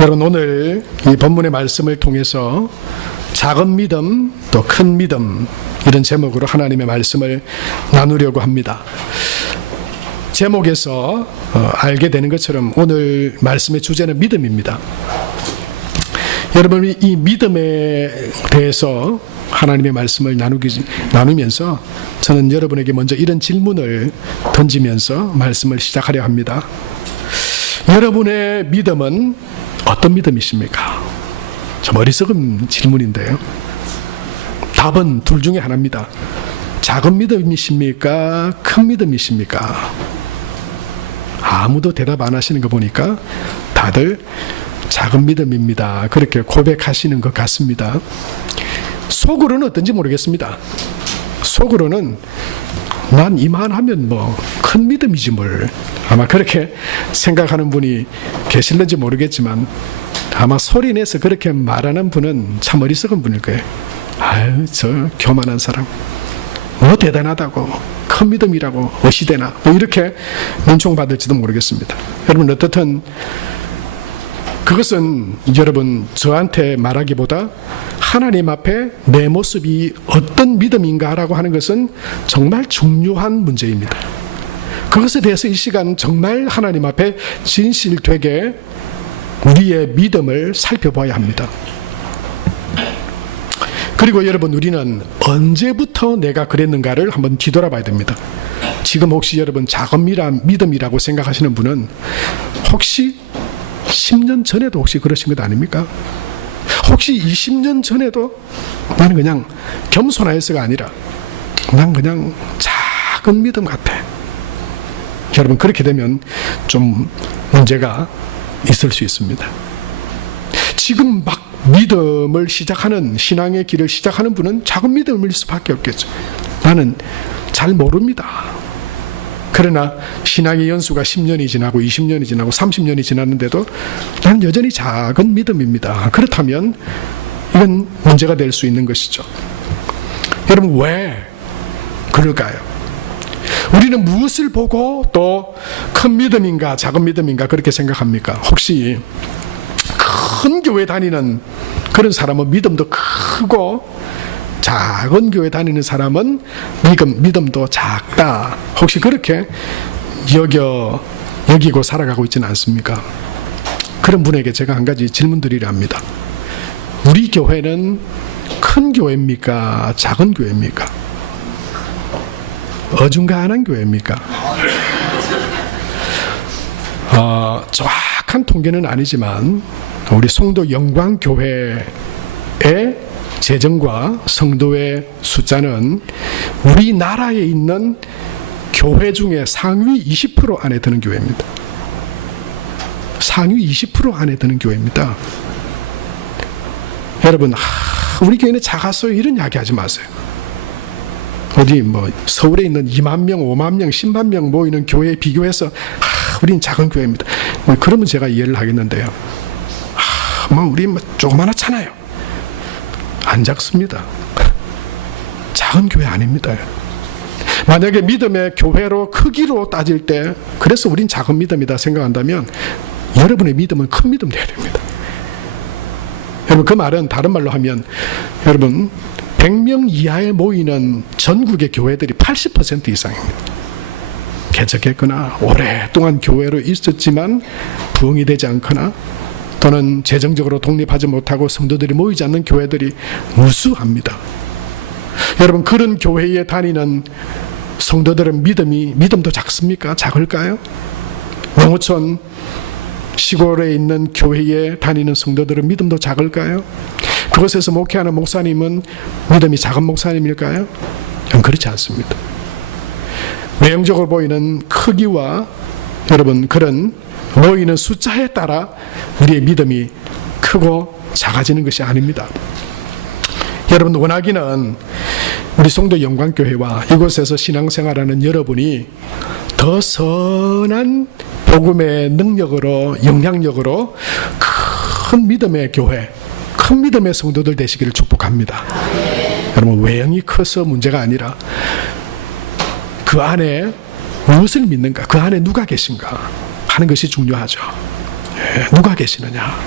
여러분, 오늘 이 본문의 말씀을 통해서 작은 믿음 또 큰 믿음, 이런 제목으로 하나님의 말씀을 나누려고 합니다. 제목에서 알게 되는 것처럼 오늘 말씀의 주제는 믿음입니다. 여러분, 이 믿음에 대해서 하나님의 말씀을 나누면서 저는 여러분에게 먼저 이런 질문을 던지면서 말씀을 시작하려 합니다. 여러분의 믿음은 어떤 믿음이십니까? 좀 어리석은 질문인데요. 답은 둘 중에 하나입니다. 작은 믿음이십니까? 큰 믿음이십니까? 아무도 대답 안 하시는 거 보니까 다들 작은 믿음입니다, 그렇게 고백하시는 것 같습니다. 속으로는 어떤지 모르겠습니다. 속으로는 난 이만하면 뭐 큰 믿음이지 뭘, 아마 그렇게 생각하는 분이 계실는지 모르겠지만 아마 소리내서 그렇게 말하는 분은 참 어리석은 분일 거예요. 아유, 저 교만한 사람, 뭐 대단하다고, 큰 믿음이라고 어시되나, 뭐 이렇게 눈총받을지도 모르겠습니다. 여러분, 어떻든 그것은 여러분 저한테 말하기보다 하나님 앞에 내 모습이 어떤 믿음인가라고 하는 것은 정말 중요한 문제입니다. 그것에 대해서 이 시간 정말 하나님 앞에 진실되게 우리의 믿음을 살펴봐야 합니다. 그리고 여러분, 우리는 언제부터 내가 그랬는가를 한번 뒤돌아봐야 됩니다. 지금 혹시 여러분 작은 믿음이라고 생각하시는 분은 혹시 10년 전에도 혹시 그러신 것 아닙니까? 혹시 20년 전에도 나는 그냥 겸손하여서가 아니라 난 그냥 작은 믿음 같아. 여러분, 그렇게 되면 좀 문제가 있을 수 있습니다. 지금 막 믿음을 시작하는, 신앙의 길을 시작하는 분은 작은 믿음일 수밖에 없겠죠. 나는 잘 모릅니다. 그러나 신앙의 연수가 10년이 지나고 20년이 지나고 30년이 지났는데도 나는 여전히 작은 믿음입니다. 그렇다면 이건 문제가 될 수 있는 것이죠. 여러분, 왜 그럴까요? 우리는 무엇을 보고 또 큰 믿음인가 작은 믿음인가 그렇게 생각합니까? 혹시 큰 교회 다니는 그런 사람은 믿음도 크고 작은 교회 다니는 사람은 믿음도 작다, 혹시 그렇게 여기고 살아가고 있지는 않습니까? 그런 분에게 제가 한 가지 질문 드리려 합니다. 우리 교회는 큰 교회입니까? 작은 교회입니까? 어중간한 교회입니까? 정확한 통계는 아니지만 우리 송도 영광교회의 재정과 성도의 숫자는 우리나라에 있는 교회 중에 상위 20% 안에 드는 교회입니다. 상위 20% 안에 드는 교회입니다. 여러분, 우리 교회는 작았어요, 이런 이야기 하지 마세요. 어디 뭐 서울에 있는 2만 명, 5만 명, 10만 명 모이는 교회에 비교해서 우린 작은 교회입니다, 뭐 그러면 제가 이해를 하겠는데요. 뭐 우리 뭐 조그만하잖아요. 안 작습니다. 작은 교회 아닙니다. 만약에 믿음의 교회로 크기로 따질 때 그래서 우린 작은 믿음이다 생각한다면 여러분의 믿음은 큰 믿음 돼야 됩니다. 여러분, 그 말은 다른 말로 하면 여러분 100명 이하에 모이는 전국의 교회들이 80% 이상입니다. 개척했거나 오랫동안 교회로 있었지만 부흥이 되지 않거나 또는 재정적으로 독립하지 못하고 성도들이 모이지 않는 교회들이 무수합니다. 여러분, 그런 교회에 다니는 성도들은 믿음도 작습니까? 작을까요? 농어촌 시골에 있는 교회에 다니는 성도들은 믿음도 작을까요? 그곳에서 목회하는 목사님은 믿음이 작은 목사님일까요? 그렇지 않습니다. 외형적으로 보이는 크기와 여러분 그런 모이는 숫자에 따라 우리의 믿음이 크고 작아지는 것이 아닙니다. 여러분, 원하기는 우리 송도 영광교회와 이곳에서 신앙생활하는 여러분이 더 선한 복음의 능력으로, 영향력으로 큰 믿음의 교회, 큰 믿음의 성도들 되시기를 축복합니다. 여러분, 외형이 커서 문제가 아니라 그 안에 무엇을 믿는가, 그 안에 누가 계신가 하는 것이 중요하죠. 누가 계시느냐.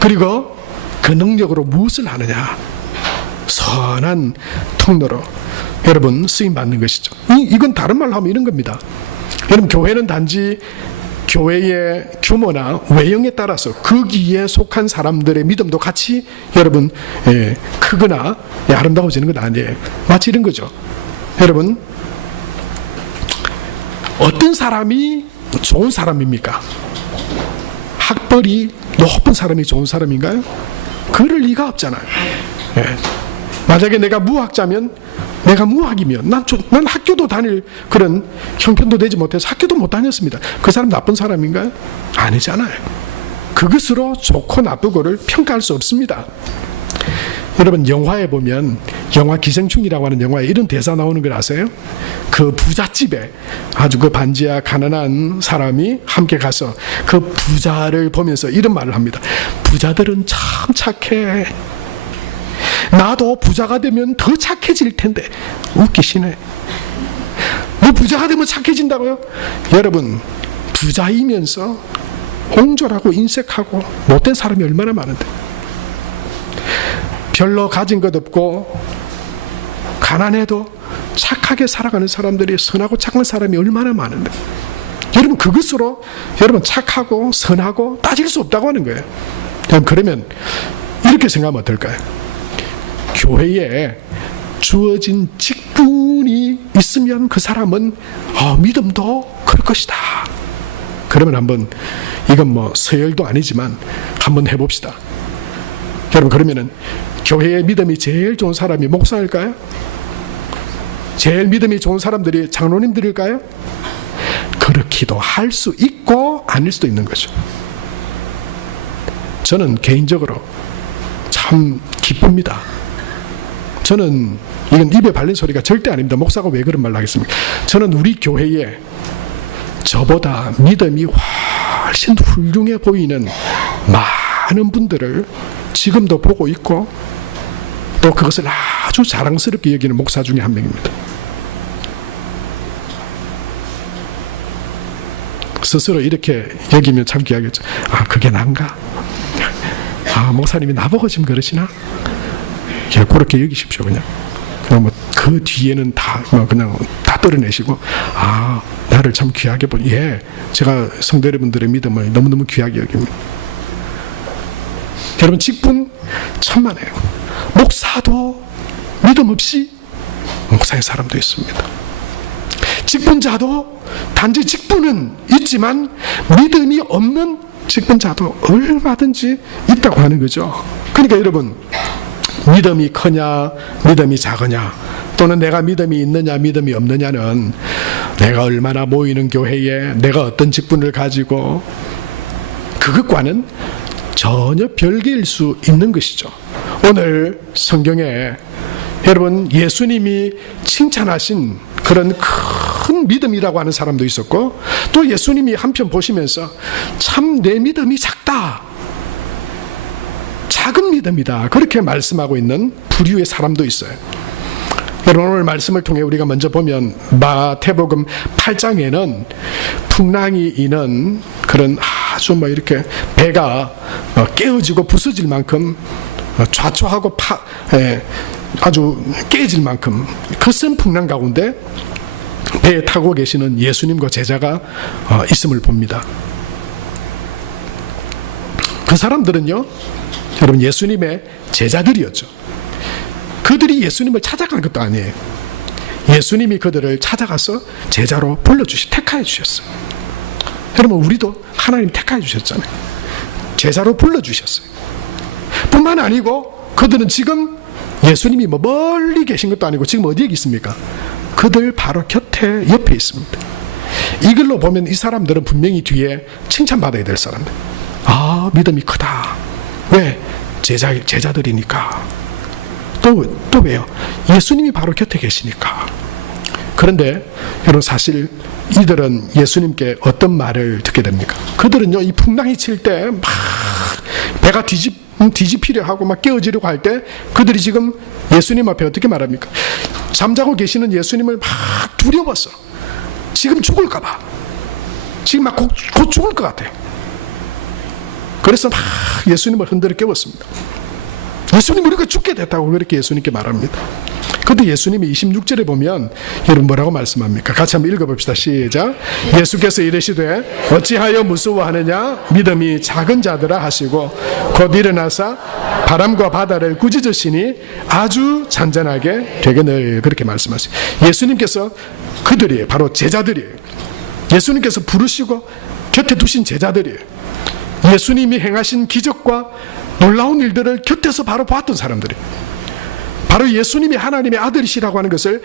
그리고 그 능력으로 무엇을 하느냐? 선한 통로로 여러분 쓰임받는 것이죠. 이건 다른 말로 하면 이런 겁니다. 여러분, 교회는 단지 교회의 규모나 외형에 따라서 거기에 속한 사람들의 믿음도 같이 여러분 크거나 아름다워지는 건 아니에요. 마치 이런 거죠. 여러분, 어떤 사람이 좋은 사람입니까? 학벌이 높은 사람이 좋은 사람인가요? 그럴 리가 없잖아요. 만약에 내가 무학자면, 내가 무학이면 난 학교도 다닐 그런 형편도 되지 못해서 학교도 못 다녔습니다. 그 사람 나쁜 사람인가요? 아니잖아요. 그것으로 좋고 나쁘고를 평가할 수 없습니다. 여러분, 영화에 보면, 영화 기생충이라고 하는 영화에 이런 대사 나오는 걸 아세요? 그 부잣집에 아주 그 반지하 가난한 사람이 함께 가서 그 부자를 보면서 이런 말을 합니다. 부자들은 참 착해. 나도 부자가 되면 더 착해질 텐데. 웃기시네. 뭐 부자가 되면 착해진다고요? 여러분, 부자이면서 옹졸하고 인색하고 못된 사람이 얼마나 많은데. 별로 가진 것 없고 가난해도 착하게 살아가는 사람들이, 선하고 착한 사람이 얼마나 많은데, 여러분, 그것으로 여러분 착하고 선하고 따질 수 없다고 하는 거예요. 그러면 이렇게 생각하면 어떨까요? 교회에 주어진 직분이 있으면 그 사람은 믿음도 클 것이다. 그러면 한번, 이건 뭐 서열도 아니지만 한번 해봅시다. 여러분, 그러면은 교회의 믿음이 제일 좋은 사람이 목사일까요? 제일 믿음이 좋은 사람들이 장로님들일까요? 그렇기도 할 수 있고 아닐 수도 있는 거죠. 저는 개인적으로 참 기쁩니다. 저는, 이건 입에 발린 소리가 절대 아닙니다. 목사가 왜 그런 말을 하겠습니까? 저는 우리 교회에 저보다 믿음이 훨씬 훌륭해 보이는 많은 분들을 지금도 보고 있고, 또 그것을 아주 자랑스럽게 여기는 목사 중에 한 명입니다. 스스로 이렇게 여기면 참 귀하겠죠. 그게 난가? 목사님이 나보고 지금 그러시나? 그렇게 여기십시오. 그냥 그 뒤에는 다 그냥 다 떨어내시고, 나를 참 귀하게 제가 성도 여러분들의 믿음을 너무너무 귀하게 여깁니다. 여러분, 직분 천만에요. 목사도 믿음 없이 목사의 사람도 있습니다. 직분자도 단지 직분은 있지만 믿음이 없는 직분자도 얼마든지 있다고 하는 거죠. 그러니까 여러분, 믿음이 크냐 믿음이 작으냐, 또는 내가 믿음이 있느냐 믿음이 없느냐는 내가 얼마나 모이는 교회에 내가 어떤 직분을 가지고, 그것과는 전혀 별개일 수 있는 것이죠. 오늘 성경에 여러분, 예수님이 칭찬하신 그런 큰 믿음이라고 하는 사람도 있었고, 또 예수님이 한편 보시면서 참 내 믿음이 작다, 작은 믿음이다, 그렇게 말씀하고 있는 부류의 사람도 있어요. 여러분, 오늘 말씀을 통해 우리가 먼저 보면 마태복음 8장에는 풍랑이 이는 그런 아주 이렇게 배가 깨어지고 부서질 만큼 좌초하고 아주 깨질 만큼 그 센 풍랑 가운데 배에 타고 계시는 예수님과 제자가 있음을 봅니다. 그 사람들은요, 여러분, 예수님의 제자들이었죠. 그들이 예수님을 찾아간 것도 아니에요. 예수님이 그들을 찾아가서 제자로 택하여 주셨어요. 여러분, 우리도 하나님 택하여 주셨잖아요. 제자로 불러주셨어요. 뿐만 아니고 그들은 지금 예수님이 멀리 계신 것도 아니고 지금 어디에 있습니까? 그들 바로 곁에 옆에 있습니다. 이걸로 보면 이 사람들은 분명히 뒤에 칭찬받아야 될 사람들. 믿음이 크다. 왜? 제자들이니까. 또 왜요? 예수님이 바로 곁에 계시니까. 그런데 여러분, 사실 이들은 예수님께 어떤 말을 듣게 됩니까? 그들은요, 이 풍랑이 칠 때 막 배가 뒤집히려 하고 막 깨어지려고 할 때 그들이 지금 예수님 앞에 어떻게 말합니까? 잠자고 계시는 예수님을 막 두려웠어. 지금 죽을까 봐. 지금 막 곧 죽을 것 같아요. 그래서 막 예수님을 흔들어 깨웠습니다. 예수님 우리가 죽게 됐다고 그렇게 예수님께 말합니다. 그런데 예수님이 26절에 보면 여러분 뭐라고 말씀합니까? 같이 한번 읽어봅시다. 시작. 예수께서 이르시되 어찌하여 무서워하느냐 믿음이 작은 자들아 하시고 곧 일어나사 바람과 바다를 꾸짖으시니 아주 잔잔하게 되거늘 그렇게 말씀하세요. 예수님께서 그들이 바로 제자들이에요. 예수님께서 부르시고 곁에 두신 제자들이에요. 예수님이 행하신 기적과 놀라운 일들을 곁에서 바로 봤던 사람들이 바로 예수님이 하나님의 아들이시라고 하는 것을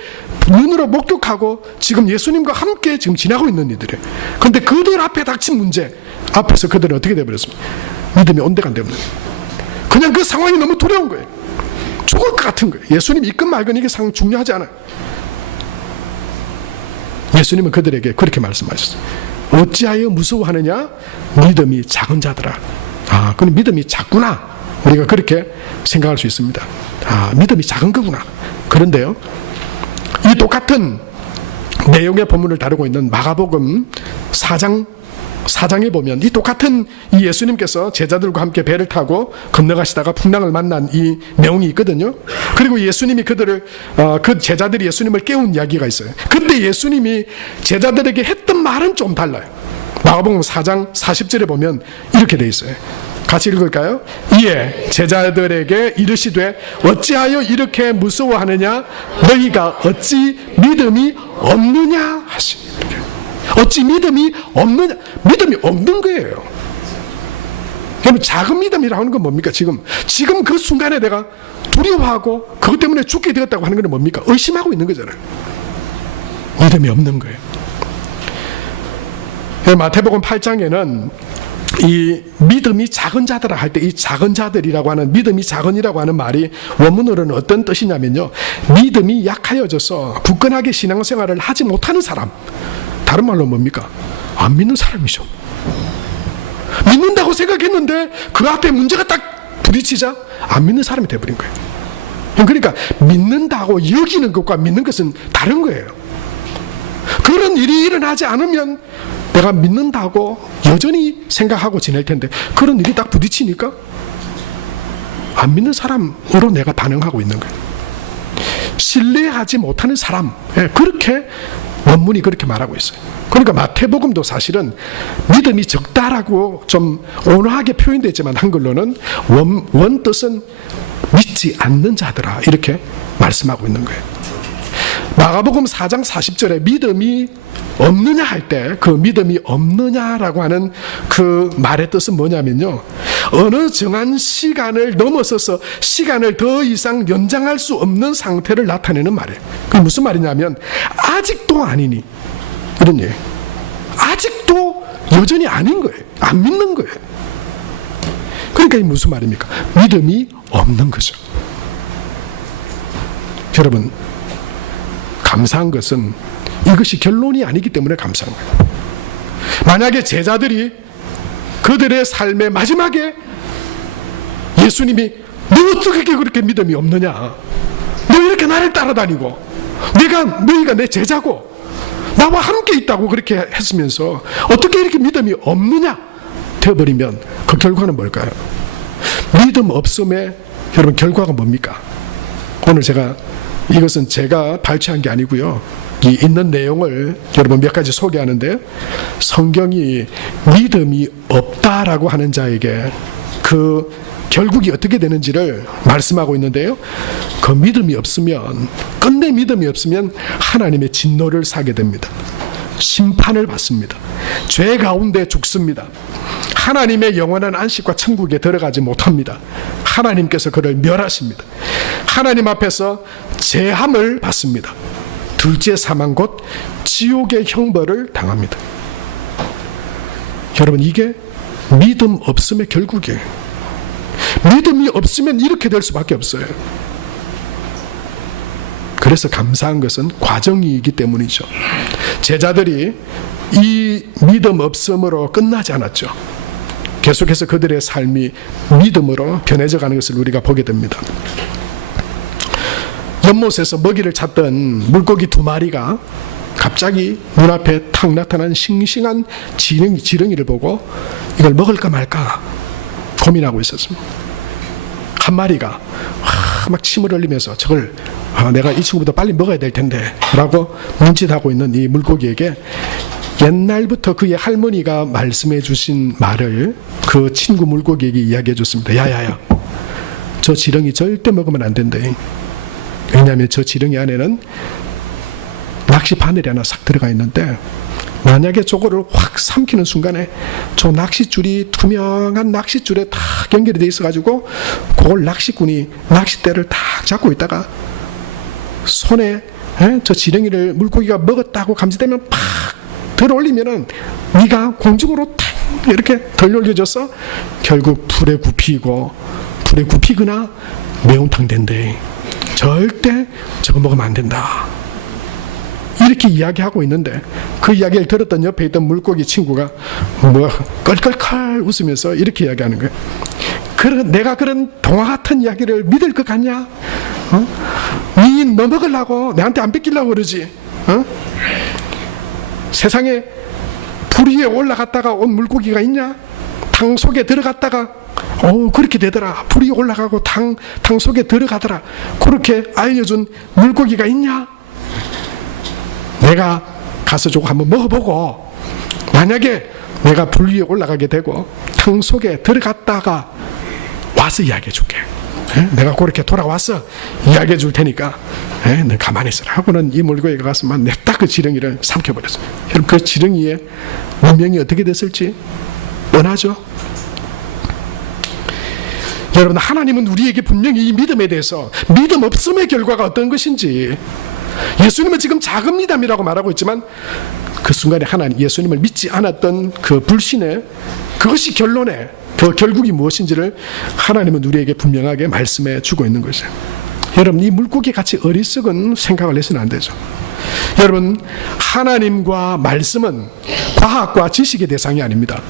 눈으로 목격하고 지금 예수님과 함께 지금 지나고 있는 이들이에요. 그런데 그들 앞에 닥친 문제 앞에서 그들은 어떻게 되어버렸습니까? 믿음이 온데간데 없는 그냥 그 상황이 너무 두려운 거예요. 죽을 것 같은 거예요. 예수님 있건 말건 이게 상황 중요하지 않아요. 예수님은 그들에게 그렇게 말씀하셨어요. 어찌하여 무서워하느냐 믿음이 작은 자들아. 그럼 믿음이 작구나. 우리가 그렇게 생각할 수 있습니다. 믿음이 작은 거구나. 그런데요, 이 똑같은 내용의 본문을 다루고 있는 마가복음 4장에 보면 이 똑같은 이 예수님께서 제자들과 함께 배를 타고 건너가시다가 풍랑을 만난 이 내용이 있거든요. 그리고 예수님이 그들을 그 제자들이 예수님을 깨운 이야기가 있어요. 그때 예수님이 제자들에게 했던 말은 좀 달라요. 마가복음 4장 40절에 보면 이렇게 돼 있어요. 같이 읽을까요? 이에 제자들에게 이르시되 어찌하여 이렇게 무서워하느냐 너희가 어찌 믿음이 없느냐 하시니. 어찌 믿음이 없느냐. 믿음이 없는 거예요. 그럼 작은 믿음이라고 하는 건 뭡니까? 지금 그 순간에 내가 두려워하고 그것 때문에 죽게 되었다고 하는 건 뭡니까? 의심하고 있는 거잖아요. 믿음이 없는 거예요. 마태복음 8장에는 이 믿음이 작은 자들아 할 때 이 작은 자들이라고 하는 믿음이 작은이라고 하는 말이 원문으로는 어떤 뜻이냐면요, 믿음이 약하여져서 굳건하게 신앙생활을 하지 못하는 사람, 다른 말로 뭡니까? 안 믿는 사람이죠. 믿는다고 생각했는데 그 앞에 문제가 딱 부딪히자 안 믿는 사람이 되어버린 거예요. 그러니까 믿는다고 여기는 것과 믿는 것은 다른 거예요. 그런 일이 일어나지 않으면 내가 믿는다고 여전히 생각하고 지낼 텐데 그런 일이 딱 부딪히니까 안 믿는 사람으로 내가 반응하고 있는 거예요. 신뢰하지 못하는 사람, 그렇게 원문이 그렇게 말하고 있어요. 그러니까 마태복음도 사실은 믿음이 적다라고 좀 온화하게 표현되지만 한글로는 원뜻은 믿지 않는 자들아 이렇게 말씀하고 있는 거예요. 마가복음 4장 40절에 믿음이 없느냐 할 때 그 믿음이 없느냐라고 하는 그 말의 뜻은 뭐냐면요, 어느 정한 시간을 넘어서서 시간을 더 이상 연장할 수 없는 상태를 나타내는 말이에요. 그게 무슨 말이냐면 아직도 아니니 이런 얘기예요. 아직도 여전히 아닌 거예요. 안 믿는 거예요. 그러니까 이게 무슨 말입니까? 믿음이 없는 거죠. 여러분, 감사한 것은 이것이 결론이 아니기 때문에 감사한 거예요. 만약에 제자들이 그들의 삶의 마지막에 예수님이 너 어떻게 그렇게 믿음이 없느냐, 너 이렇게 나를 따라다니고 너희가 내 제자고 나와 함께 있다고 그렇게 했으면서 어떻게 이렇게 믿음이 없느냐 되어버리면 그 결과는 뭘까요? 믿음 없음의 여러분 결과가 뭡니까? 오늘 이것은 제가 발췌한 게 아니고요, 이 있는 내용을 여러분 몇 가지 소개하는데, 성경이 믿음이 없다라고 하는 자에게 그 결국이 어떻게 되는지를 말씀하고 있는데요, 그 믿음이 없으면, 끝내 믿음이 없으면 하나님의 진노를 사게 됩니다. 심판을 받습니다. 죄 가운데 죽습니다. 하나님의 영원한 안식과 천국에 들어가지 못합니다. 하나님께서 그를 멸하십니다. 하나님 앞에서 제함을 받습니다. 둘째 사망 곧 지옥의 형벌을 당합니다. 여러분, 이게 믿음 없음의 결국이에요. 믿음이 없으면 이렇게 될 수밖에 없어요. 그래서 감사한 것은 과정이기 때문이죠. 제자들이 이 믿음 없음으로 끝나지 않았죠. 계속해서 그들의 삶이 믿음으로 변해져 가는 것을 우리가 보게 됩니다. 연못에서 먹이를 찾던 물고기 2마리가 갑자기 눈앞에 탁 나타난 싱싱한 지렁이를 보고 이걸 먹을까 말까 고민하고 있었습니다. 한 마리가 막 침을 흘리면서 저걸 내가 이 친구보다 빨리 먹어야 될 텐데 라고 눈짓하고 있는 이 물고기에게 옛날부터 그의 할머니가 말씀해 주신 말을 그 친구 물고기에게 이야기해 줬습니다. 야야야, 저 지렁이 절대 먹으면 안 된대. 왜냐하면 저 지렁이 안에는 낚시 바늘이 하나 싹 들어가 있는데 만약에 저거를 확 삼키는 순간에 저 낚싯줄이 투명한 낚싯줄에 다 연결이 돼 있어가지고 그걸 낚시꾼이 낚싯대를 딱 잡고 있다가 손에 저 지렁이를 물고기가 먹었다고 감지되면 팍 들어올리면은 네가 공중으로 탁 이렇게 덜 올려져서 결국 불에 굽히거나 매운탕 된대. 절대 저거 먹으면 안 된다. 이렇게 이야기하고 있는데 그 이야기를 들었던 옆에 있던 물고기 친구가 뭐 껄껄껄 웃으면서 이렇게 이야기하는 거예요. 내가 그런 동화 같은 이야기를 믿을 것 같냐? 너 먹으려고 내한테 안 뺏기려고 그러지? 세상에 불 위에 올라갔다가 온 물고기가 있냐? 탕 속에 들어갔다가 그렇게 되더라. 불이 올라가고 탕 속에 들어가더라. 그렇게 알려준 물고기가 있냐? 내가 가서 저거 한번 먹어보고 만약에 내가 불 위에 올라가게 되고 탕 속에 들어갔다가 와서 이야기해 줄게. 내가 그렇게 돌아와서 이야기해 줄 테니까 너 가만히 있어라 하고는 이 물고기가 가서 막 냅다 그 지렁이를 삼켜버렸어. 여러분, 그 지렁이의 운명이 어떻게 됐을지 뻔하죠? 여러분, 하나님은 우리에게 분명히 이 믿음에 대해서 믿음 없음의 결과가 어떤 것인지, 예수님은 지금 작은 믿음이라고 말하고 있지만 그 순간에 예수님을 믿지 않았던 그 불신의 그것이 결론에 그 결국이 무엇인지를 하나님은 우리에게 분명하게 말씀해 주고 있는 것이에요. 여러분, 이 물고기 같이 어리석은 생각을 해서는 안 되죠. 여러분, 하나님과 말씀은 과학과 지식의 대상이 아닙니다.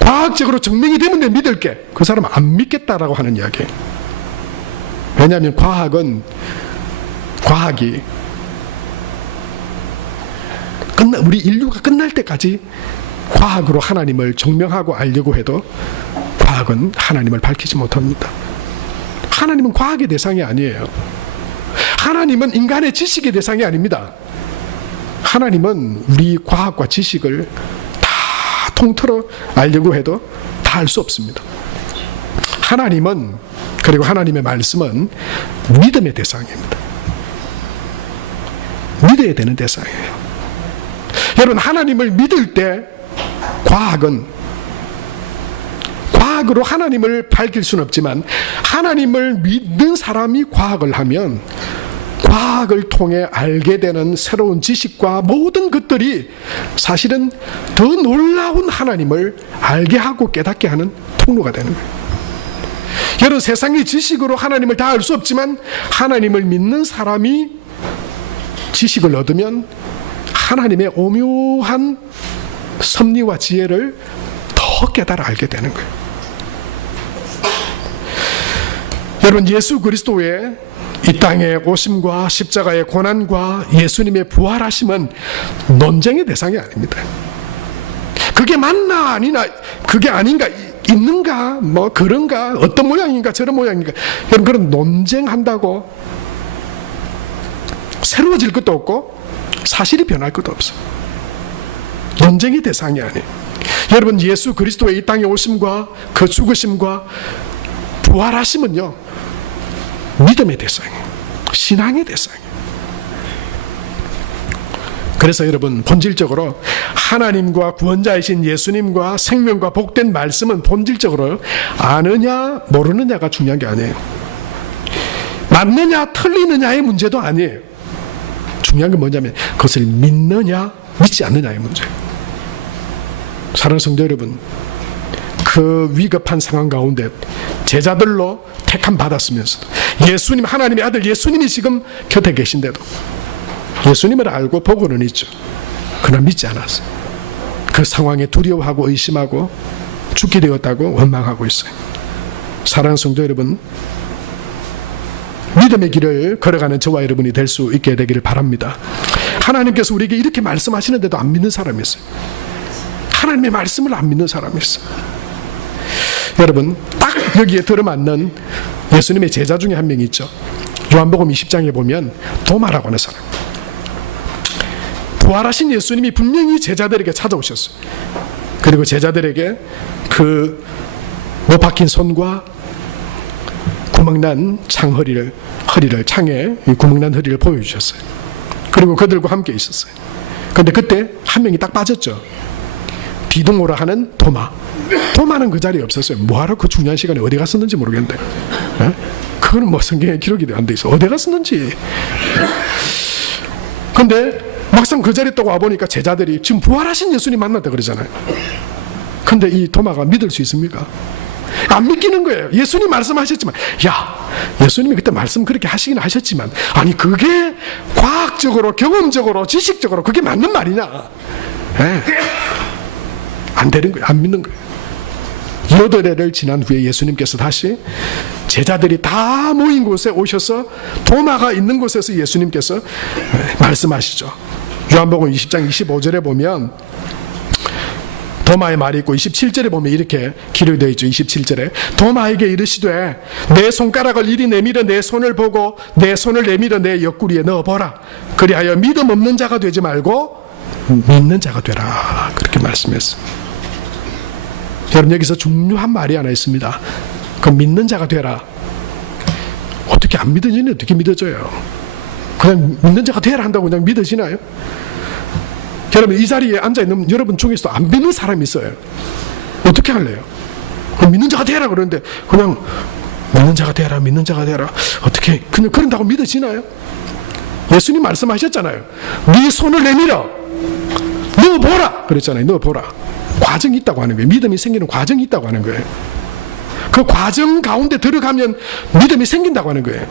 과학적으로 증명이 되면 내 믿을게. 그 사람은 안 믿겠다라고 하는 이야기예요. 왜냐하면 과학이 우리 인류가 끝날 때까지 과학으로 하나님을 증명하고 알려고 해도 과학은 하나님을 밝히지 못합니다. 하나님은 과학의 대상이 아니에요. 하나님은 인간의 지식의 대상이 아닙니다. 하나님은 우리 과학과 지식을 다 통틀어 알려고 해도 다 알 수 없습니다. 하나님은, 그리고 하나님의 말씀은 믿음의 대상입니다. 믿어야 되는 대상이에요. 여러분, 하나님을 믿을 때 과학으로 하나님을 밝힐 수는 없지만 하나님을 믿는 사람이 과학을 하면 과학을 통해 알게 되는 새로운 지식과 모든 것들이 사실은 더 놀라운 하나님을 알게 하고 깨닫게 하는 통로가 되는 거예요. 여러분, 세상의 지식으로 하나님을 다 알 수 없지만 하나님을 믿는 사람이 지식을 얻으면 하나님의 오묘한 섭리와 지혜를 더 깨달아 알게 되는 거예요. 여러분, 예수 그리스도의 이 땅의 오심과 십자가의 고난과 예수님의 부활하심은 논쟁의 대상이 아닙니다. 그게 맞나 아니나, 그게 아닌가, 있는가, 뭐 그런가, 어떤 모양인가 저런 모양인가, 여러분, 그런 논쟁한다고 새로워질 것도 없고 사실이 변할 것도 없어. 논쟁의 대상이 아니에요. 여러분, 예수 그리스도의 이 땅에 오심과 그 죽으심과 부활하심은요, 믿음의 대상이에요. 신앙의 대상이에요. 그래서 여러분, 본질적으로 하나님과 구원자이신 예수님과 생명과 복된 말씀은 본질적으로 아느냐 모르느냐가 중요한 게 아니에요. 맞느냐 틀리느냐의 문제도 아니에요. 중요한 건 뭐냐면 그것을 믿느냐 믿지 않느냐의 문제예요. 사랑하는 성도 여러분, 그 위급한 상황 가운데 제자들로 택함 받았으면서도 예수님, 하나님의 아들 예수님이 지금 곁에 계신데도 예수님을 알고 보고는 있죠. 그러나 믿지 않았어요. 그 상황에 두려워하고 의심하고 죽게 되었다고 원망하고 있어요. 사랑하는 성도 여러분, 믿음의 길을 걸어가는 저와 여러분이 될 수 있게 되기를 바랍니다. 하나님께서 우리에게 이렇게 말씀하시는데도 안 믿는 사람이 있어요. 하나님의 말씀을 안 믿는 사람이 있어요. 여러분 딱 여기에 들어맞는 예수님의 제자 중에 한 명이 있죠. 요한복음 20장에 보면 도마라고 하는 사람. 부활하신 예수님이 분명히 제자들에게 찾아오셨어요. 그리고 제자들에게 그 못 박힌 손과 구멍난 허리를 창에 구멍난 허리를 보여주셨어요. 그리고 그들과 함께 있었어요. 그런데 그때 한 명이 딱 빠졌죠. 디두모라 하는 도마. 도마는 그 자리에 없었어요. 뭐하러 그 중요한 시간에 어디 갔었는지 모르겠는데. 그거는 뭐 성경에 기록이 안 돼 있어. 어디 갔었는지. 근데 막상 그 자리에 또 와보니까 제자들이 지금 부활하신 예수님 만났다 그러잖아요. 근데 이 도마가 믿을 수 있습니까? 안 믿기는 거예요. 예수님 말씀하셨지만, 야, 예수님이 그때 말씀 그렇게 하시긴 하셨지만, 아니 그게 과학적으로 경험적으로 지식적으로 그게 맞는 말이냐? 안 되는 거예요. 안 믿는 거예요. 8회를 지난 후에 예수님께서 다시 제자들이 다 모인 곳에 오셔서 도마가 있는 곳에서 예수님께서 말씀하시죠. 요한복음 20장 25절에 보면 도마의 말이 있고 27절에 보면 이렇게 기록이 되어 있죠. 27절에 도마에게 이르시되 내 손가락을 이리 내밀어 내 손을 보고 내 손을 내밀어 내 옆구리에 넣어보라. 그리하여 믿음 없는 자가 되지 말고 믿는 자가 되라. 그렇게 말씀했어요. 여러분 여기서 중요한 말이 하나 있습니다. 그 믿는 자가 되라. 어떻게 안 믿어지니? 어떻게 믿어져요? 그냥 믿는 자가 되라 한다고 그냥 믿어지나요? 여러분 이 자리에 앉아있는 여러분 중에서도 안 믿는 사람이 있어요. 어떻게 할래요? 믿는 자가 되라 그러는데 그냥 믿는 자가 되라 믿는 자가 되라 어떻게 그냥 그런다고 믿어지나요? 예수님 말씀하셨잖아요. 네 손을 내밀어 넣어보라 그랬잖아요. 넣어보라. 과정이 있다고 하는 거예요. 믿음이 생기는 과정이 있다고 하는 거예요. 그 과정 가운데 들어가면 믿음이 생긴다고 하는 거예요.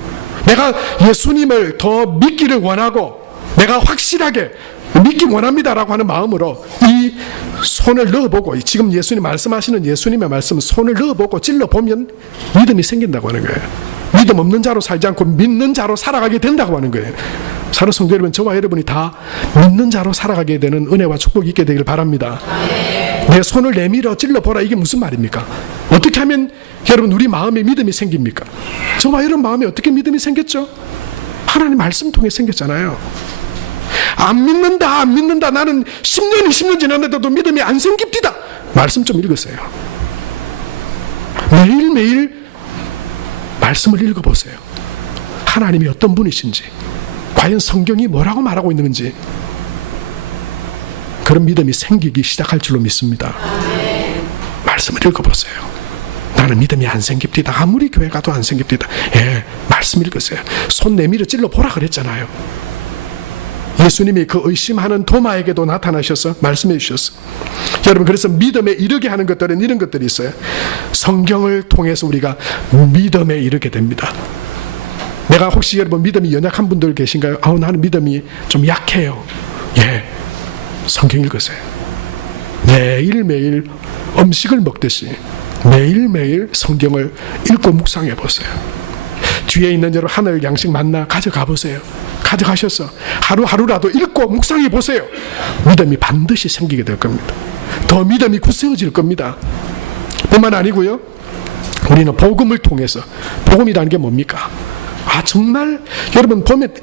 내가 예수님을 더 믿기를 원하고 내가 확실하게 믿기 원합니다라고 하는 마음으로 이 손을 넣어보고 지금 예수님 말씀하시는 예수님의 말씀 손을 넣어보고 찔러보면 믿음이 생긴다고 하는 거예요. 믿음 없는 자로 살지 않고 믿는 자로 살아가게 된다고 하는 거예요. 사랑하는 성도 여러분, 저와 여러분이 다 믿는 자로 살아가게 되는 은혜와 축복이 있게 되길 바랍니다. 내 손을 내밀어 찔러보라. 이게 무슨 말입니까? 어떻게 하면 여러분 우리 마음에 믿음이 생깁니까? 저와 여러분 마음에 어떻게 믿음이 생겼죠? 하나님 말씀 통해 생겼잖아요. 안 믿는다 안 믿는다 나는 10년 20년 지났는데도 믿음이 안 생깁디다. 말씀 좀 읽으세요. 매일매일 말씀을 읽어보세요. 하나님이 어떤 분이신지 과연 성경이 뭐라고 말하고 있는지 그런 믿음이 생기기 시작할 줄로 믿습니다. 말씀을 읽어보세요. 나는 믿음이 안 생깁디다. 아무리 교회 가도 안 생깁디다. 말씀 읽으세요. 손 내밀어 찔러보라 그랬잖아요. 예수님이 그 의심하는 도마에게도 나타나셔서 말씀해 주셨어. 여러분 그래서 믿음에 이르게 하는 것들은 이런 것들이 있어요. 성경을 통해서 우리가 믿음에 이르게 됩니다. 내가 혹시 여러분 믿음이 연약한 분들 계신가요? 나는 믿음이 좀 약해요. 성경 읽으세요. 매일매일 음식을 먹듯이 매일매일 성경을 읽고 묵상해 보세요. 뒤에 있는 여러분 하늘 양식 만나 가져가 보세요. 가져가셔서 하루하루라도 읽고 묵상해 보세요. 믿음이 반드시 생기게 될 겁니다. 더 믿음이 굳세어질 겁니다. 뿐만 아니고요, 우리는 복음을 통해서, 복음이라는 게 뭡니까? 정말 여러분 보면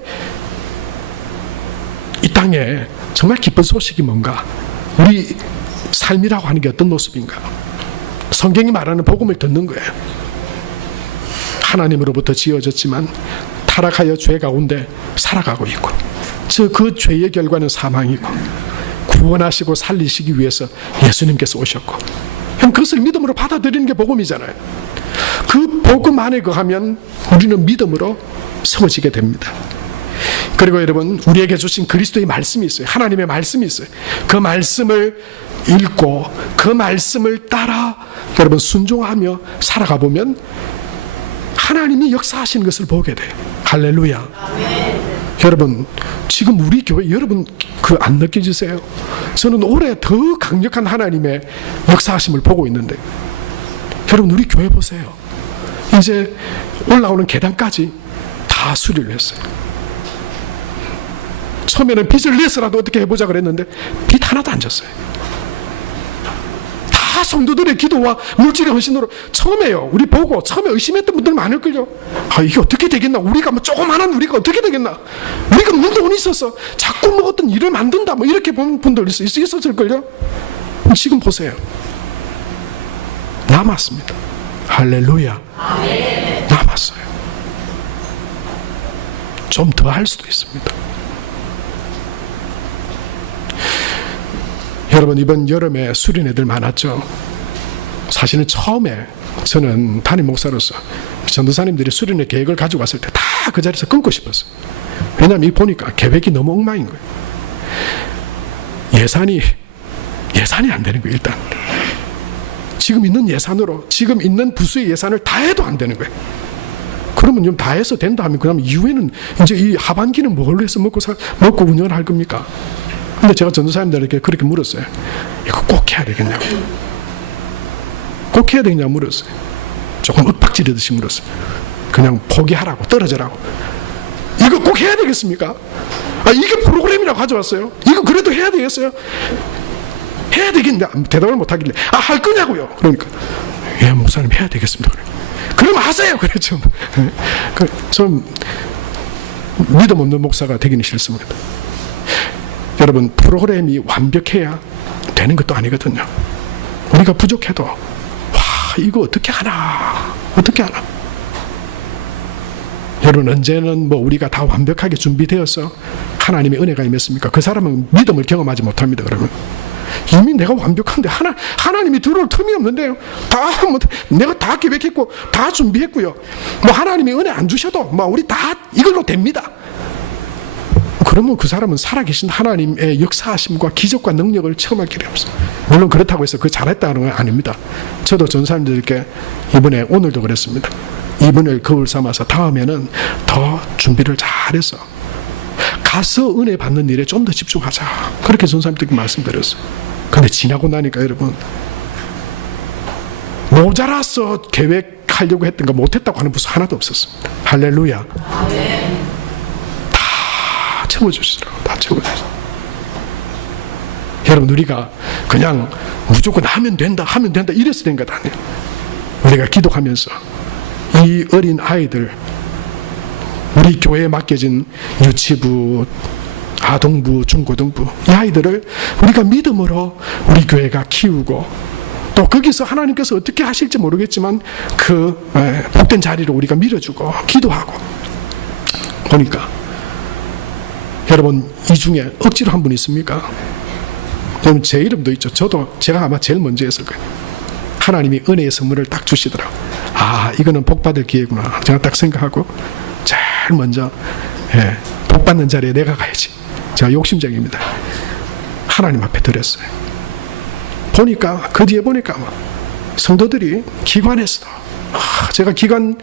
이 땅에 정말 기쁜 소식이 뭔가, 우리 삶이라고 하는 게 어떤 모습인가? 성경이 말하는 복음을 듣는 거예요. 하나님으로부터 지어졌지만 타락하여 죄 가운데 살아가고 있고, 그 죄의 결과는 사망이고, 구원하시고 살리시기 위해서 예수님께서 오셨고, 그것을 믿음으로 받아들이는 게 복음이잖아요. 그 복음 안에 거하면 우리는 믿음으로 세워지게 됩니다. 그리고 여러분 우리에게 주신 그리스도의 말씀이 있어요. 하나님의 말씀이 있어요. 그 말씀을 읽고 그 말씀을 따라 여러분 순종하며 살아가 보면 하나님이 역사하시는 것을 보게 돼요. 할렐루야. 아멘. 여러분 지금 우리 교회 여러분 그 안 느껴지세요? 저는 올해 더 강력한 하나님의 역사하심을 보고 있는데, 여러분 우리 교회 보세요. 이제 올라오는 계단까지 다 수리를 했어요. 처음에는 빚을 내서라도 어떻게 해보자 그랬는데 빚 하나도 안 졌어요. 다 다 성도들의 기도와 물질의 헌신으로 처음에요. 우리 보고 처음에 의심했던 분들 많을걸요. 아, 이게 어떻게 되겠나? 우리가 뭐 조그만한 우리가 어떻게 되겠나? 우리가 뭐 돈이 있어서 자꾸 뭐 어떤 일을 만든다. 뭐 이렇게 보는 분들 있었을걸요. 지금 보세요. 남았습니다. 할렐루야. 남았어요. 좀 더 할 수도 있습니다. 여러분, 이번 여름에 수련 애들 많았죠. 사실은 처음에 저는 담임 목사로서 전도사님들이 수련회 계획을 가지고 왔을 때 다 그 자리에서 끊고 싶었어요. 왜냐하면 보니까 계획이 너무 엉망인 거예요. 예산이 안 되는 거예요. 일단 지금 있는 예산으로 지금 있는 부수의 예산을 다 해도 안 되는 거예요. 그러면 좀 다 해서 된다 하면 그다음 이후에는 이제 이 하반기는 뭘로 해서 먹고 운영을 할 겁니까? 근데 제가 전도사님들에게 그렇게 물었어요. 이거 꼭 해야 되겠냐고. 꼭 해야 되겠냐고 물었어요. 조금 윽박지르듯이 물었어요. 그냥 포기하라고, 떨어져라고. 이거 꼭 해야 되겠습니까? 아, 이게 프로그램이라고 가져왔어요. 이거 그래도 해야 되겠어요? 해야 되겠냐? 대답을 못 하길래, 아, 할 거냐고요. 그러니까, 예, 목사님 해야 되겠습니다. 그럼 하세요. 그래, 좀 믿음 없는 목사가 되기는 싫습니다. 여러분, 프로그램이 완벽해야 되는 것도 아니거든요. 우리가 부족해도, 와, 이거 어떻게 하나. 여러분, 언제는 뭐 우리가 다 완벽하게 준비되어서 하나님의 은혜가 임했습니까? 그 사람은 믿음을 경험하지 못합니다. 그러면 이미 내가 완벽한데 하나님이 들어올 틈이 없는데요. 내가 다 계획했고 다 준비했고요. 뭐 하나님이 은혜 안 주셔도 뭐 우리 다 이걸로 됩니다. 그러면 그 사람은 살아계신 하나님의 역사하심과 기적과 능력을 체험할 길이 없어요. 물론 그렇다고 해서 그 잘했다는 건 아닙니다. 저도 전사님들께 이번에 오늘도 그랬습니다. 이번을 거울 삼아서 다음에는 더 준비를 잘해서 가서 은혜 받는 일에 좀 더 집중하자. 그렇게 전사님들께 말씀드렸어요. 근데 지나고 나니까 여러분, 모자라서 계획하려고 했던 거 못했다고 하는 부서 하나도 없었습니다. 할렐루야. 다 채워주시더라고요. 다 채워주시더라고요. 여러분, 우리가 그냥 무조건 하면 된다 이래서 된 것 아니에요. 우리가 기도하면서 이 어린 아이들, 우리 교회에 맡겨진 유치부, 아동부, 중고등부, 이 아이들을 우리가 믿음으로 우리 교회가 키우고 또 거기서 하나님께서 어떻게 하실지 모르겠지만 그 복된 자리로 우리가 밀어주고 기도하고 보니까, 여러분, 이 중에 억지로 한 분 있습니까? 여러분, 제 이름도 있죠. 제가 아마 제일 먼저 했을 거예요. 하나님이 은혜의 선물을 딱 주시더라고요. 아, 이거는 복 받을 기회구나. 제가 딱 생각하고 제일 먼저 복 받는 자리에 내가 가야지. 제가 욕심쟁이입니다. 하나님 앞에 드렸어요. 보니까 그 뒤에 보니까 성도들이 기관에서도, 제가 기관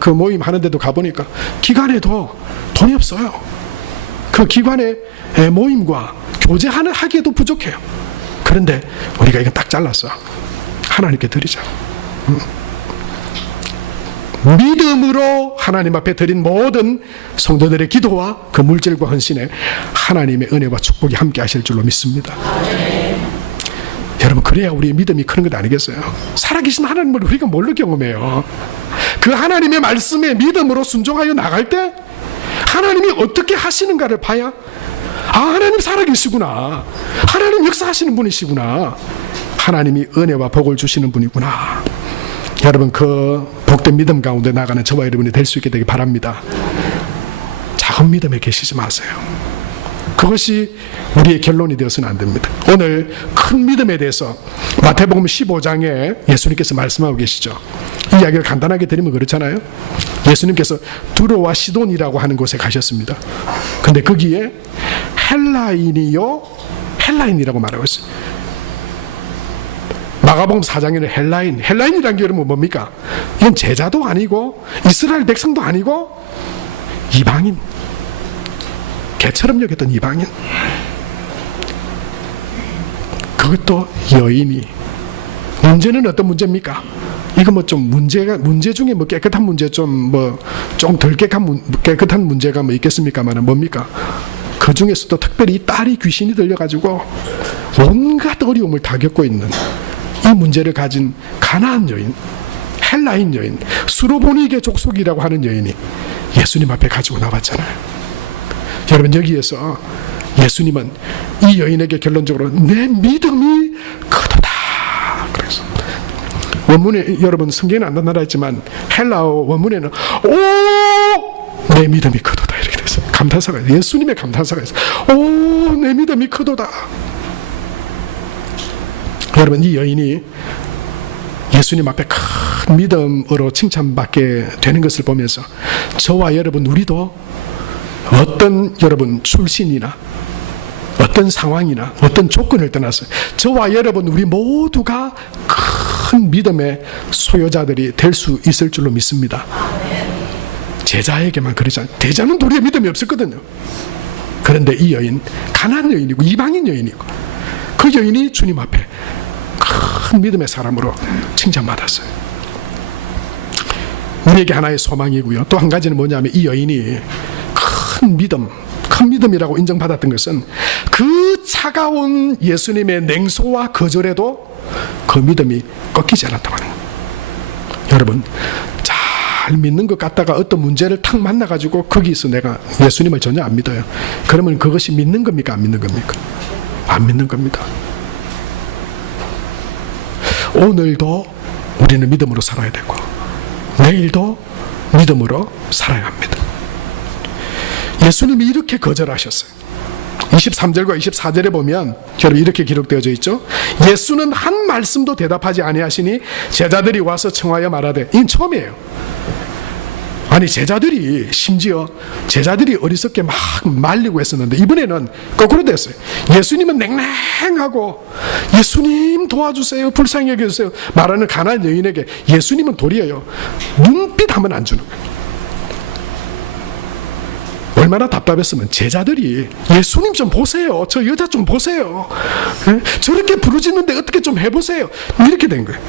그 모임 하는데도 가보니까 기관에도 돈이 없어요. 그 기관의 모임과 교제하기에도 부족해요. 그런데 우리가 이거 딱 잘랐어. 하나님께 드리자. 믿음으로 하나님 앞에 드린 모든 성도들의 기도와 그 물질과 헌신에 하나님의 은혜와 축복이 함께 하실 줄로 믿습니다. 여러분, 그래야 우리의 믿음이 크는 것 아니겠어요? 살아계신 하나님을 우리가 뭘로 경험해요? 그 하나님의 말씀에 믿음으로 순종하여 나갈 때 하나님이 어떻게 하시는가를 봐야, 아, 하나님 살아계시구나, 하나님 역사하시는 분이시구나, 하나님이 은혜와 복을 주시는 분이구나. 여러분, 그 복된 믿음 가운데 나가는 저와 여러분이 될 수 있게 되기 바랍니다. 작은 믿음에 계시지 마세요. 그것이 우리의 결론이 되어서는 안 됩니다. 오늘 큰 믿음에 대해서 마태복음 15장에 예수님께서 말씀하고 계시죠. 이 이야기를 간단하게 드리면 그렇잖아요. 예수님께서 두로와 시돈이라고 하는 곳에 가셨습니다. 근데 거기에 헬라인이라고 말하고 있어요. 마가복음 4장에는 헬라인이라는 게 여러분 뭡니까? 이건 제자도 아니고 이스라엘 백성도 아니고 이방인, 개처럼 여겼던 이방인, 그것도 여인이. 문제는 어떤 문제입니까? 이거 뭐 좀 문제 중에 뭐 깨끗한 문제, 좀 덜 깨끗한 문제가 뭐 있겠습니까만은 뭡니까? 그 중에서도 특별히 이 딸이 귀신이 들려가지고 온갖 어려움을 다 겪고 있는 이 문제를 가진 가나안 여인, 헬라인 여인, 수로보니게 족속이라고 하는 여인이 예수님 앞에 가지고 나왔잖아요. 여러분, 여기에서 예수님은 이 여인에게 결론적으로 내 믿음이 크도다 그래서 원문에, 여러분 성경에는 안 나타나 있지만 헬라어 원문에는 오, 내 믿음이 크도다 이렇게 됐어요. 감탄사가 있어요. 예수님의 감탄사가 있어요. 오, 내 믿음이 크도다. 여러분, 이 여인이 예수님 앞에 큰 믿음으로 칭찬받게 되는 것을 보면서 저와 여러분, 우리도 어떤 여러분 출신이나 어떤 상황이나 어떤 조건을 떠나서 저와 여러분 우리 모두가 큰 믿음의 소유자들이 될 수 있을 줄로 믿습니다. 제자에게만 그러지 않아요. 대자는 도리어 믿음이 없었거든요. 그런데 이 여인, 가나안 여인이고 이방인 여인이고, 그 여인이 주님 앞에 큰 믿음의 사람으로 칭찬받았어요. 우리에게 하나의 소망이고요. 또 한 가지는 뭐냐면 이 여인이 큰 믿음이라고 인정받았던 것은 그 차가운 예수님의 냉소와 거절에도 그 믿음이 꺾이지 않았다고 하는 거예요. 여러분, 잘 믿는 것 같다가 어떤 문제를 탁 만나가지고 거기서 내가 예수님을 전혀 안 믿어요. 그러면 그것이 믿는 겁니까? 안 믿는 겁니까? 안 믿는 겁니다. 오늘도 우리는 믿음으로 살아야 되고 내일도 믿음으로 살아야 합니다. 예수님이 이렇게 거절하셨어요. 23절과 24절에 보면 여러분 이렇게 기록되어져 있죠. 예수는 한 말씀도 대답하지 아니하시니 제자들이 와서 청하여 말하되, 이건 처음이에요. 아니, 심지어 제자들이 어리석게 막 말리고 했었는데 이번에는 거꾸로 됐어요. 예수님은 냉랭하고 예수님 도와주세요, 불쌍히 여겨주세요 말하는 가나안 여인에게 예수님은 도리어요 눈빛 한번 안 주는 거예요. 얼마나 답답했으면 제자들이 예수님 좀 보세요, 저 여자 좀 보세요, 저렇게 부르짖는데 어떻게 좀 해보세요, 이렇게 된 거예요.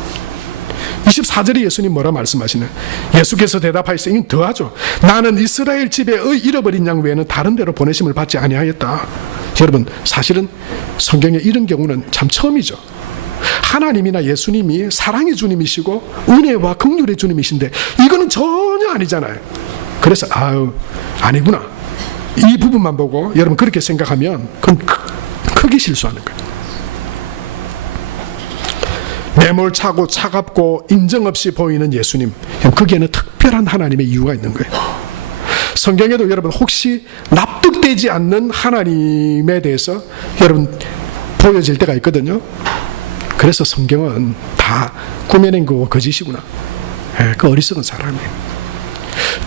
24절에 예수님 뭐라 말씀하시나요? 예수께서 대답하시되, 이건 더하죠. 나는 이스라엘 집에 잃어버린 양 외에는 다른 데로 보내심을 받지 아니하였다. 여러분, 사실은 성경에 이런 경우는 참 처음이죠. 하나님이나 예수님이 사랑의 주님이시고 은혜와 긍휼의 주님이신데 이거는 전혀 아니잖아요. 그래서 아니구나, 이 부분만 보고 여러분 그렇게 생각하면 그건 크게 실수하는 거예요. 매몰차고 차갑고 인정 없이 보이는 예수님, 거기에는 특별한 하나님의 이유가 있는 거예요. 성경에도 여러분 혹시 납득되지 않는 하나님에 대해서 여러분 보여질 때가 있거든요. 그래서 성경은 다 꾸며낸 거고 거짓이구나, 그 어리석은 사람이에요.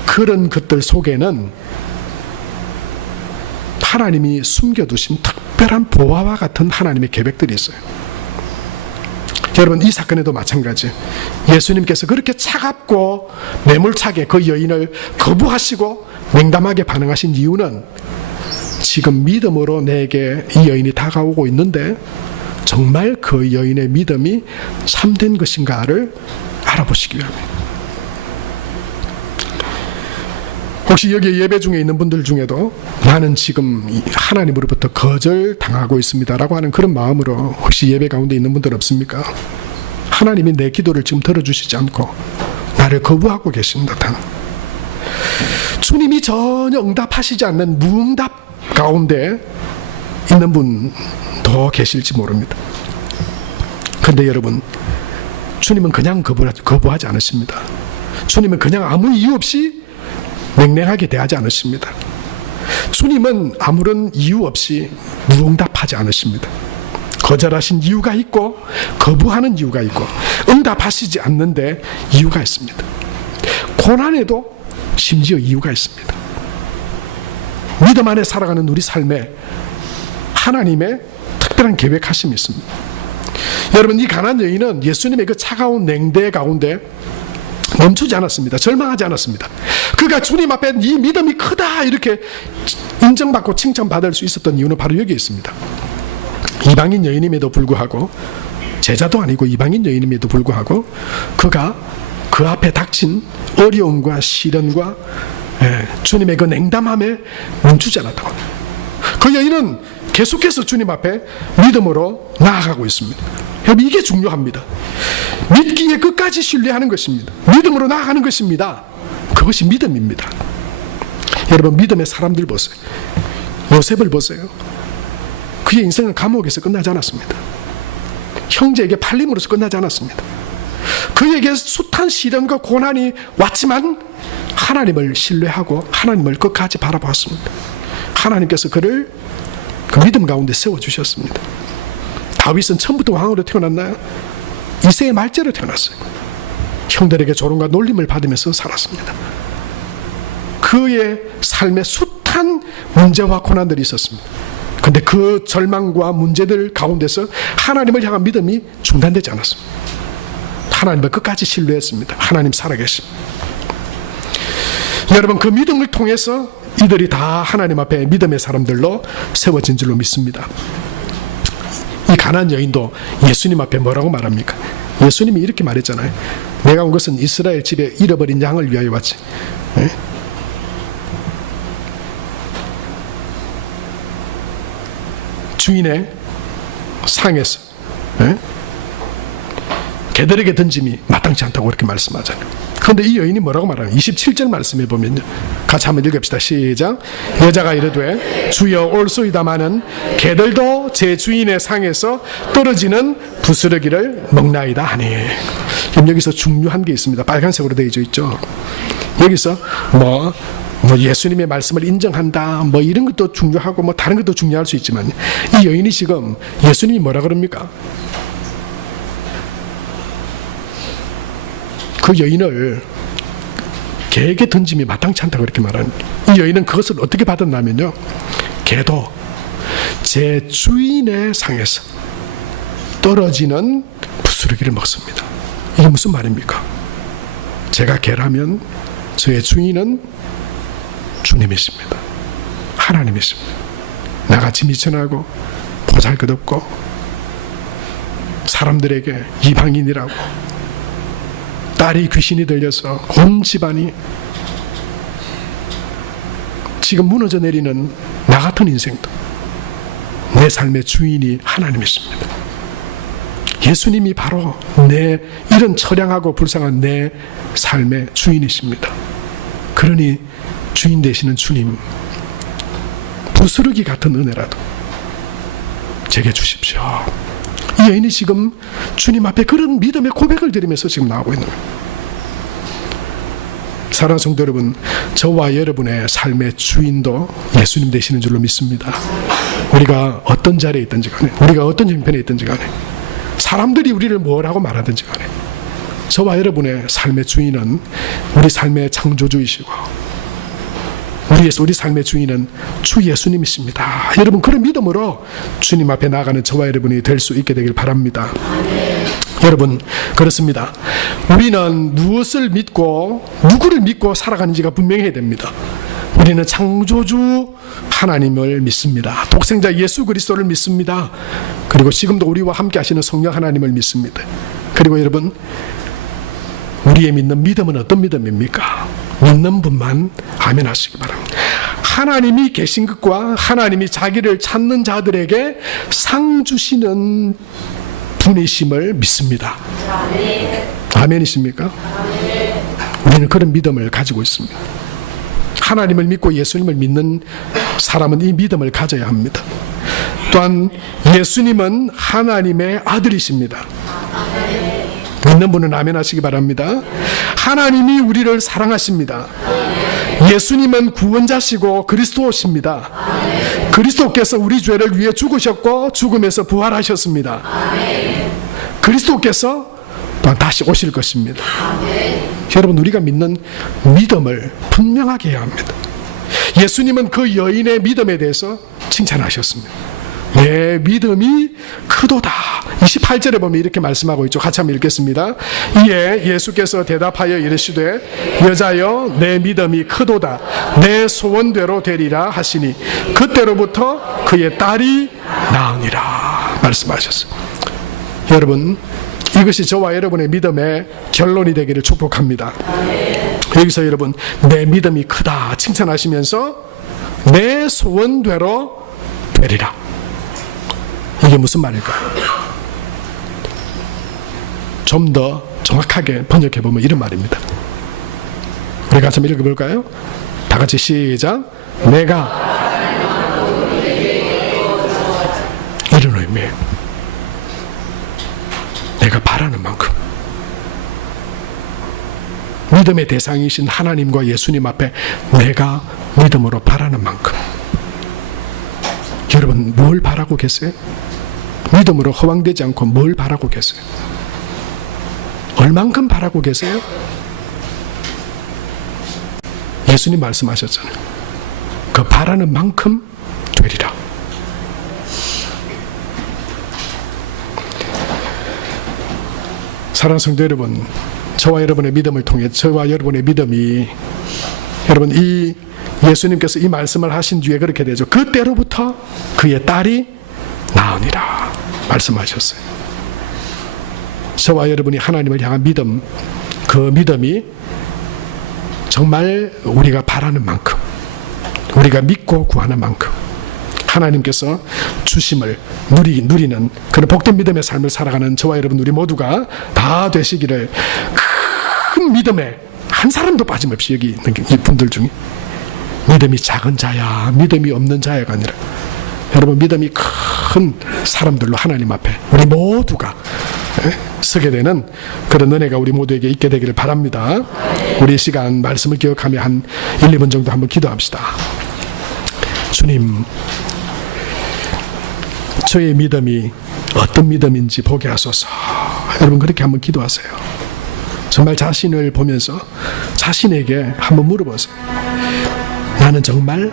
그런 것들 속에는 하나님이 숨겨두신 특별한 보화와 같은 하나님의 계획들이 있어요. 여러분, 이 사건에도 마찬가지. 예수님께서 그렇게 차갑고 매몰차게 그 여인을 거부하시고 냉담하게 반응하신 이유는 지금 믿음으로 내게 이 여인이 다가오고 있는데 정말 그 여인의 믿음이 참된 것인가를 알아보시기 위함입니다. 혹시 여기 예배 중에 있는 분들 중에도 나는 지금 하나님으로부터 거절당하고 있습니다라고 하는 그런 마음으로 혹시 예배 가운데 있는 분들 없습니까? 하나님이 내 기도를 지금 들어주시지 않고 나를 거부하고 계신 듯한, 주님이 전혀 응답하시지 않는 무응답 가운데 있는 분도 계실지 모릅니다. 그런데 여러분, 주님은 그냥 거부하지 않으십니다. 주님은 그냥 아무 이유 없이 냉랭하게 대하지 않으십니다. 주님은 아무런 이유 없이 무응답하지 않으십니다. 거절하신 이유가 있고 거부하는 이유가 있고 응답하시지 않는데 이유가 있습니다. 고난에도 심지어 이유가 있습니다. 믿음 안에 살아가는 우리 삶에 하나님의 특별한 계획하심이 있습니다. 여러분, 이 가나안 여인은 예수님의 그 차가운 냉대 가운데 멈추지 않았습니다. 절망하지 않았습니다. 그가 주님 앞에 이 믿음이 크다 이렇게 인정받고 칭찬받을 수 있었던 이유는 바로 여기에 있습니다. 이방인 여인임에도 불구하고, 제자도 아니고 이방인 여인임에도 불구하고 그가 그 앞에 닥친 어려움과 시련과 주님의 그 냉담함에 멈추지 않았다고 합니다. 그 여인은 계속해서 주님 앞에 믿음으로 나아가고 있습니다. 여러분, 이게 중요합니다. 믿기에 끝까지 신뢰하는 것입니다. 믿음으로 나아가는 것입니다. 그것이 믿음입니다. 여러분, 믿음의 사람들 보세요. 요셉을 보세요. 그의 인생은 감옥에서 끝나지 않았습니다. 형제에게 팔림으로써 끝나지 않았습니다. 그에게 숱한 시련과 고난이 왔지만 하나님을 신뢰하고 하나님을 끝까지 바라보았습니다. 하나님께서 그를 그 믿음 가운데 세워주셨습니다. 다윗은 처음부터 왕으로 태어났나요? 이새의 말째로 태어났어요. 형들에게 조롱과 놀림을 받으면서 살았습니다. 그의 삶에 숱한 문제와 고난들이 있었습니다. 그런데 그 절망과 문제들 가운데서 하나님을 향한 믿음이 중단되지 않았습니다. 하나님을 끝까지 신뢰했습니다. 하나님 살아계십니다. 여러분, 그 믿음을 통해서 이들이 다 하나님 앞에 믿음의 사람들로 세워진 줄로 믿습니다. 이 가나안 여인도 예수님 앞에 뭐라고 말합니까? 예수님이 이렇게 말했잖아요. 내가 온 것은 이스라엘 집에 잃어버린 양을 위하여 왔지. 네? 주인의 상에서 개들에게 던짐이 마땅치 않다고 그렇게 말씀하잖아요. 그런데 이 여인이 뭐라고 말하냐? 27절 말씀해 보면요, 같이 한번 읽읍시다. 시작. 여자가 이르되 주여 올소이다마는 개들도 제 주인의 상에서 떨어지는 부스러기를 먹나이다 하니. 그럼 여기서 중요한 게 있습니다. 빨간색으로 되어 있죠. 여기서 뭐 예수님의 말씀을 인정한다, 뭐 이런 것도 중요하고 뭐 다른 것도 중요할 수 있지만, 이 여인이 지금 예수님이 뭐라 그럽니까? 그 여인을 개에게 던짐이 마땅치 않다고 그렇게 말하는, 이 여인은 그것을 어떻게 받았냐면요, 개도 제 주인의 상에서 떨어지는 부스러기를 먹습니다. 이게 무슨 말입니까? 제가 개라면 저의 주인은 주님이십니다. 하나님이십니다. 나같이 미천하고 보잘것없고 사람들에게 이방인이라고 딸이 귀신이 들려서 온 집안이 지금 무너져 내리는 나 같은 인생도 내 삶의 주인이 하나님이십니다. 예수님이 바로 내 이런 처량하고 불쌍한 내 삶의 주인이십니다. 그러니 주인 되시는 주님, 부스러기 같은 은혜라도 제게 주십시오. 이 여인이 지금 주님 앞에 그런 믿음의 고백을 드리면서 지금 나오고 있는 거예요. 사랑하는 성도 여러분, 저와 여러분의 삶의 주인도 예수님 되시는 줄로 믿습니다. 우리가 어떤 자리에 있든지 간에, 우리가 어떤 형편에 있든지 간에, 사람들이 우리를 뭐라고 말하든지 간에, 저와 여러분의 삶의 주인은 우리 삶의 창조주이시고 우리 삶의 주인은 주 예수님이십니다. 여러분, 그런 믿음으로 주님 앞에 나아가는 저와 여러분이 될 수 있게 되길 바랍니다. 여러분, 그렇습니다. 우리는 무엇을 믿고 누구를 믿고 살아가는지가 분명해야 됩니다. 우리는 창조주 하나님을 믿습니다. 독생자 예수 그리스도를 믿습니다. 그리고 지금도 우리와 함께 하시는 성령 하나님을 믿습니다. 그리고 여러분, 우리의 믿는 믿음은 어떤 믿음입니까? 믿는 분만 아멘 하시기 바랍니다. 하나님이 계신 것과 하나님이 자기를 찾는 자들에게 상 주시는 분이심을 믿습니다. 아멘이십니까? 우리는 그런 믿음을 가지고 있습니다. 하나님을 믿고 예수님을 믿는 사람은 이 믿음을 가져야 합니다. 또한 예수님은 하나님의 아들이십니다. 믿는 분은 아멘 하시기 바랍니다. 하나님이 우리를 사랑하십니다. 예수님은 구원자시고 그리스도십니다. 그리스도께서 우리 죄를 위해 죽으셨고 죽음에서 부활하셨습니다. 그리스도께서 또한 다시 오실 것입니다. 여러분, 우리가 믿는 믿음을 분명하게 해야 합니다. 예수님은 그 여인의 믿음에 대해서 칭찬하셨습니다. 내 믿음이 크도다. 28절에 보면 이렇게 말씀하고 있죠. 같이 한번 읽겠습니다. 이에 예수께서 대답하여 이르시되 여자여, 내 믿음이 크도다. 내 소원대로 되리라 하시니 그때로부터 그의 딸이 나으니라 말씀하셨어요. 여러분, 이것이 저와 여러분의 믿음의 결론이 되기를 축복합니다. 여기서 여러분, 내 믿음이 크다 칭찬하시면서 내 소원대로 되리라. 이게 무슨 말일까요? 좀 더 정확하게 번역해 보면 이런 말입니다. 우리 같이 한번 읽어볼까요? 다 같이 시작. 내가 이런 의미예요. 내가 바라는 만큼. 믿음의 대상이신 하나님과 예수님 앞에 내가 믿음으로 바라는 만큼. 여러분 뭘 바라고 계세요? 믿음으로 허황되지 않고 뭘 바라고 계세요? 얼만큼 바라고 계세요? 예수님 말씀하셨잖아요. 그 바라는 만큼 되리라. 사랑하는 성도 여러분, 저와 여러분의 믿음을 통해 저와 여러분의 믿음이 여러분 이 예수님께서 이 말씀을 하신 뒤에 그렇게 되죠. 그때로부터 그의 딸이 나으니라 말씀하셨어요. 저와 여러분이 하나님을 향한 믿음, 그 믿음이 정말 우리가 바라는 만큼, 우리가 믿고 구하는 만큼 하나님께서 주심을 누리는 그런 복된 믿음의 삶을 살아가는 저와 여러분 우리 모두가 다 되시기를, 큰 믿음에 한 사람도 빠짐없이 여기 있는 이 분들 중에 믿음이 작은 자야, 믿음이 없는 자야가 아니라 여러분 믿음이 큰 사람들로 하나님 앞에 우리 모두가 서게 되는 그런 은혜가 우리 모두에게 있게 되기를 바랍니다. 우리 시간 말씀을 기억하며 한 1, 2분 정도 한번 기도합시다. 주님, 저의 믿음이 어떤 믿음인지 보게 하소서. 여러분 그렇게 한번 기도하세요. 정말 자신을 보면서 자신에게 한번 물어보세요. 나는 정말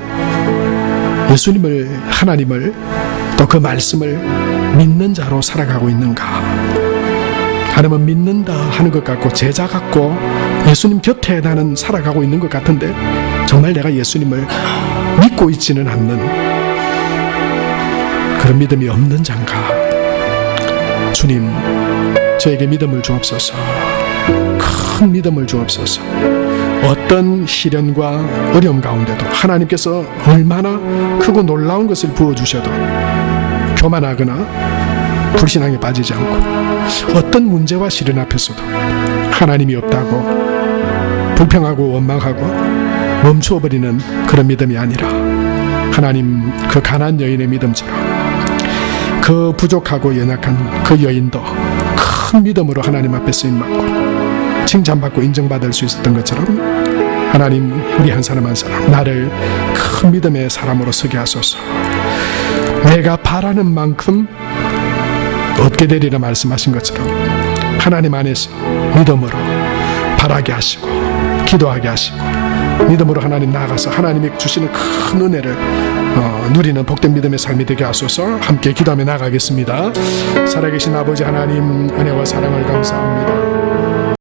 예수님을, 하나님을, 또 그 말씀을 믿는 자로 살아가고 있는가? 하나님은 믿는다 하는 것 같고 제자 같고 예수님 곁에 나는 살아가고 있는 것 같은데 정말 내가 예수님을 믿고 있지는 않는 그런 믿음이 없는 자인가? 주님, 저에게 믿음을 주옵소서. 큰 믿음을 주옵소서. 어떤 시련과 어려움 가운데도 하나님께서 얼마나 크고 놀라운 것을 부어주셔도 교만하거나 불신앙에 빠지지 않고 어떤 문제와 시련 앞에서도 하나님이 없다고 불평하고 원망하고 멈추어버리는 그런 믿음이 아니라 하나님, 그 가난한 여인의 믿음처럼 그 부족하고 연약한 그 여인도 큰 믿음으로 하나님 앞에 쓰임받고 칭찬받고 인정받을 수 있었던 것처럼 하나님, 우리 한 사람 한 사람 나를 큰 믿음의 사람으로 서게 하소서. 내가 바라는 만큼 얻게 되리라 말씀하신 것처럼 하나님 안에서 믿음으로 바라게 하시고 기도하게 하시고 믿음으로 하나님 나아가서 하나님이 주시는 큰 은혜를 누리는 복된 믿음의 삶이 되게 하소서. 함께 기도하며 나아가겠습니다. 살아계신 아버지 하나님, 은혜와 사랑을 감사합니다.